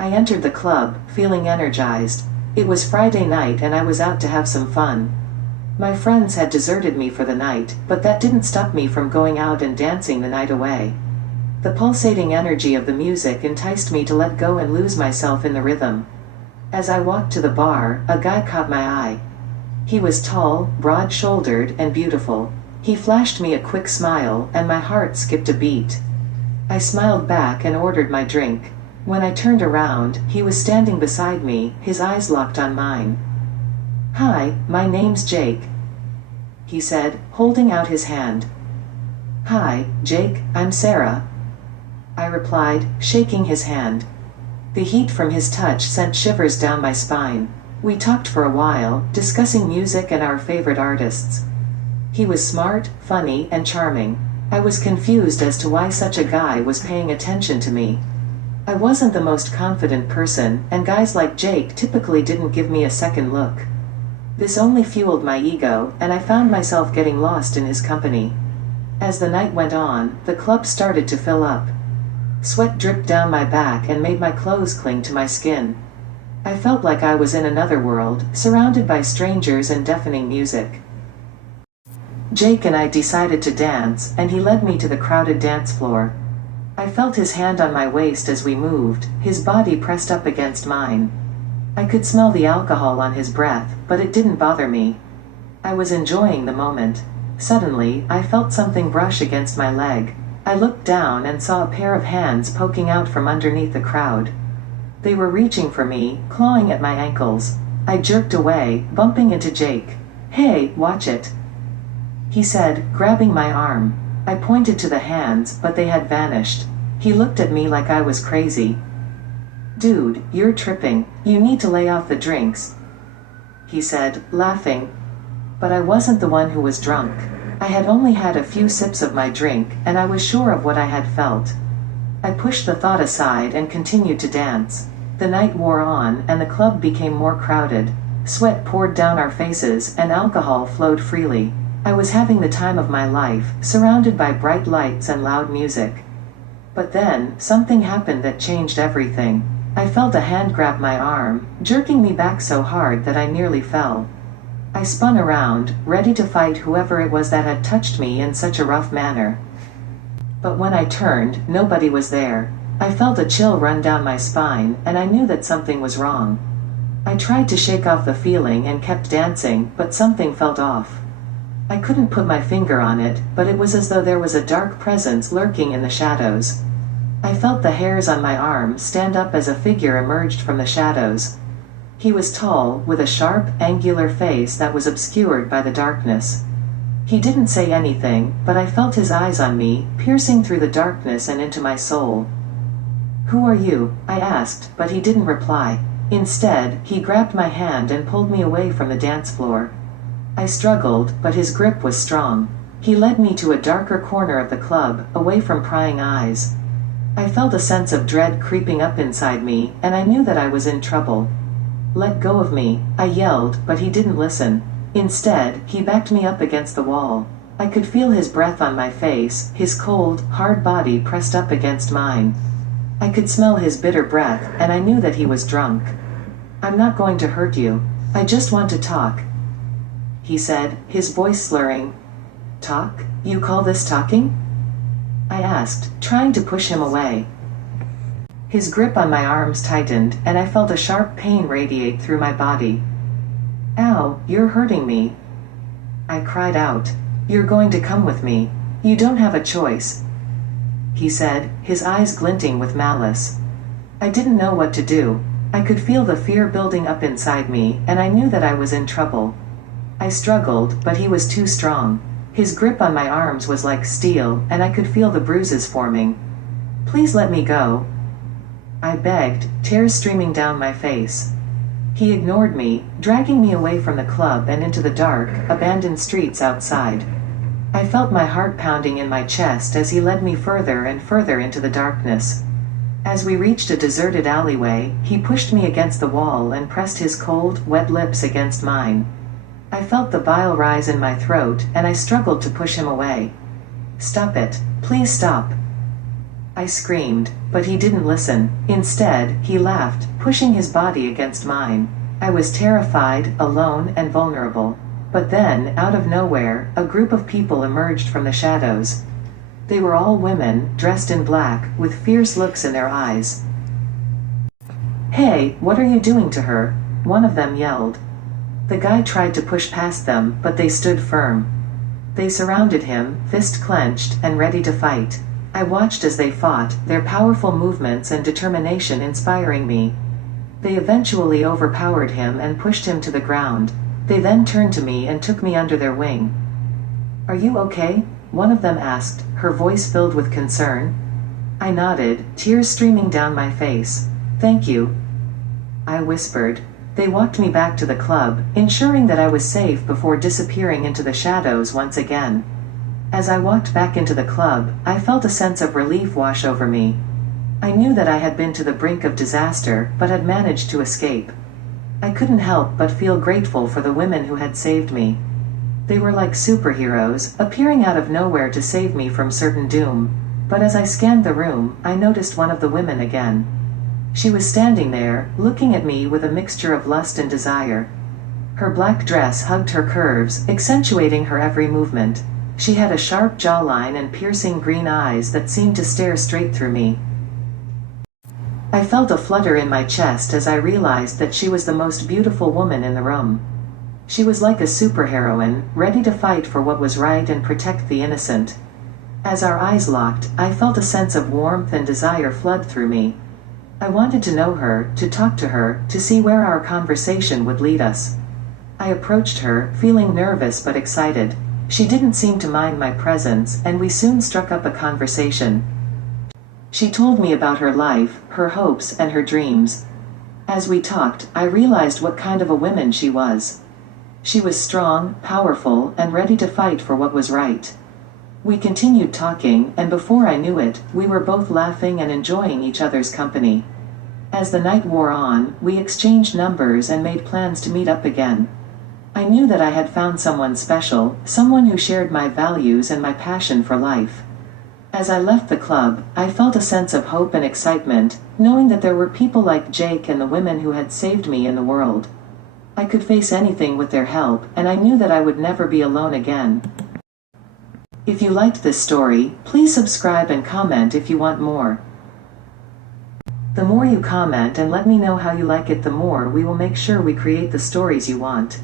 I entered the club, feeling energized. It was Friday night and I was out to have some fun. My friends had deserted me for the night, but that didn't stop me from going out and dancing the night away. The pulsating energy of the music enticed me to let go and lose myself in the rhythm. As I walked to the bar, a guy caught my eye. He was tall, broad-shouldered, and beautiful. He flashed me a quick smile, and my heart skipped a beat. I smiled back and ordered my drink. When I turned around, he was standing beside me, his eyes locked on mine. "Hi, my name's Jake," he said, holding out his hand. "Hi, Jake, I'm Sarah," I replied, shaking his hand. The heat from his touch sent shivers down my spine. We talked for a while, discussing music and our favorite artists. He was smart, funny, and charming. I was confused as to why such a guy was paying attention to me. I wasn't the most confident person, and guys like Jake typically didn't give me a second look. This only fueled my ego, and I found myself getting lost in his company. As the night went on, the club started to fill up. Sweat dripped down my back and made my clothes cling to my skin. I felt like I was in another world, surrounded by strangers and deafening music. Jake and I decided to dance, and he led me to the crowded dance floor. I felt his hand on my waist as we moved, his body pressed up against mine. I could smell the alcohol on his breath, but it didn't bother me. I was enjoying the moment. Suddenly, I felt something brush against my leg. I looked down and saw a pair of hands poking out from underneath the crowd. They were reaching for me, clawing at my ankles. I jerked away, bumping into Jake. "Hey, watch it," he said, grabbing my arm. I pointed to the hands, but they had vanished. He looked at me like I was crazy. "Dude, you're tripping. You need to lay off the drinks," he said, laughing. But I wasn't the one who was drunk. I had only had a few sips of my drink, and I was sure of what I had felt. I pushed the thought aside and continued to dance. The night wore on, and the club became more crowded. Sweat poured down our faces, and alcohol flowed freely. I was having the time of my life, surrounded by bright lights and loud music. But then, something happened that changed everything. I felt a hand grab my arm, jerking me back so hard that I nearly fell. I spun around, ready to fight whoever it was that had touched me in such a rough manner. But when I turned, nobody was there. I felt a chill run down my spine, and I knew that something was wrong. I tried to shake off the feeling and kept dancing, but something felt off. I couldn't put my finger on it, but it was as though there was a dark presence lurking in the shadows. I felt the hairs on my arm stand up as a figure emerged from the shadows. He was tall, with a sharp, angular face that was obscured by the darkness. He didn't say anything, but I felt his eyes on me, piercing through the darkness and into my soul. "Who are you?" I asked, but he didn't reply. Instead, he grabbed my hand and pulled me away from the dance floor. I struggled, but his grip was strong. He led me to a darker corner of the club, away from prying eyes. I felt a sense of dread creeping up inside me, and I knew that I was in trouble. "Let go of me," I yelled, but he didn't listen. Instead, he backed me up against the wall. I could feel his breath on my face, his cold, hard body pressed up against mine. I could smell his bitter breath, and I knew that he was drunk. "I'm not going to hurt you. I just want to talk," he said, his voice slurring. "Talk? You call this talking?" I asked, trying to push him away. His grip on my arms tightened, and I felt a sharp pain radiate through my body. "Ow, you're hurting me," I cried out. "You're going to come with me. You don't have a choice," he said, his eyes glinting with malice. I didn't know what to do. I could feel the fear building up inside me, and I knew that I was in trouble. I struggled, but he was too strong. His grip on my arms was like steel, and I could feel the bruises forming. "Please let me go," I begged, tears streaming down my face. He ignored me, dragging me away from the club and into the dark, abandoned streets outside. I felt my heart pounding in my chest as he led me further and further into the darkness. As we reached a deserted alleyway, he pushed me against the wall and pressed his cold, wet lips against mine. I felt the bile rise in my throat, and I struggled to push him away. "Stop it. Please stop," I screamed, but he didn't listen. Instead, he laughed, pushing his body against mine. I was terrified, alone, and vulnerable. But then, out of nowhere, a group of people emerged from the shadows. They were all women, dressed in black, with fierce looks in their eyes. "Hey, what are you doing to her?" one of them yelled. The guy tried to push past them, but they stood firm. They surrounded him, fist clenched, and ready to fight. I watched as they fought, their powerful movements and determination inspiring me. They eventually overpowered him and pushed him to the ground. They then turned to me and took me under their wing. "Are you okay?" one of them asked, her voice filled with concern. I nodded, tears streaming down my face. "Thank you," I whispered. They walked me back to the club, ensuring that I was safe before disappearing into the shadows once again. As I walked back into the club, I felt a sense of relief wash over me. I knew that I had been to the brink of disaster, but had managed to escape. I couldn't help but feel grateful for the women who had saved me. They were like superheroes, appearing out of nowhere to save me from certain doom. But as I scanned the room, I noticed one of the women again. She was standing there, looking at me with a mixture of lust and desire. Her black dress hugged her curves, accentuating her every movement. She had a sharp jawline and piercing green eyes that seemed to stare straight through me. I felt a flutter in my chest as I realized that she was the most beautiful woman in the room. She was like a superheroine, ready to fight for what was right and protect the innocent. As our eyes locked, I felt a sense of warmth and desire flood through me. I wanted to know her, to talk to her, to see where our conversation would lead us. I approached her, feeling nervous but excited. She didn't seem to mind my presence, and we soon struck up a conversation. She told me about her life, her hopes, and her dreams. As we talked, I realized what kind of a woman she was. She was strong, powerful, and ready to fight for what was right. We continued talking, and before I knew it, we were both laughing and enjoying each other's company. As the night wore on, we exchanged numbers and made plans to meet up again. I knew that I had found someone special, someone who shared my values and my passion for life. As I left the club, I felt a sense of hope and excitement, knowing that there were people like Jake and the women who had saved me in the world. I could face anything with their help, and I knew that I would never be alone again. If you liked this story, please subscribe and comment if you want more. The more you comment and let me know how you like it, the more we will make sure we create the stories you want.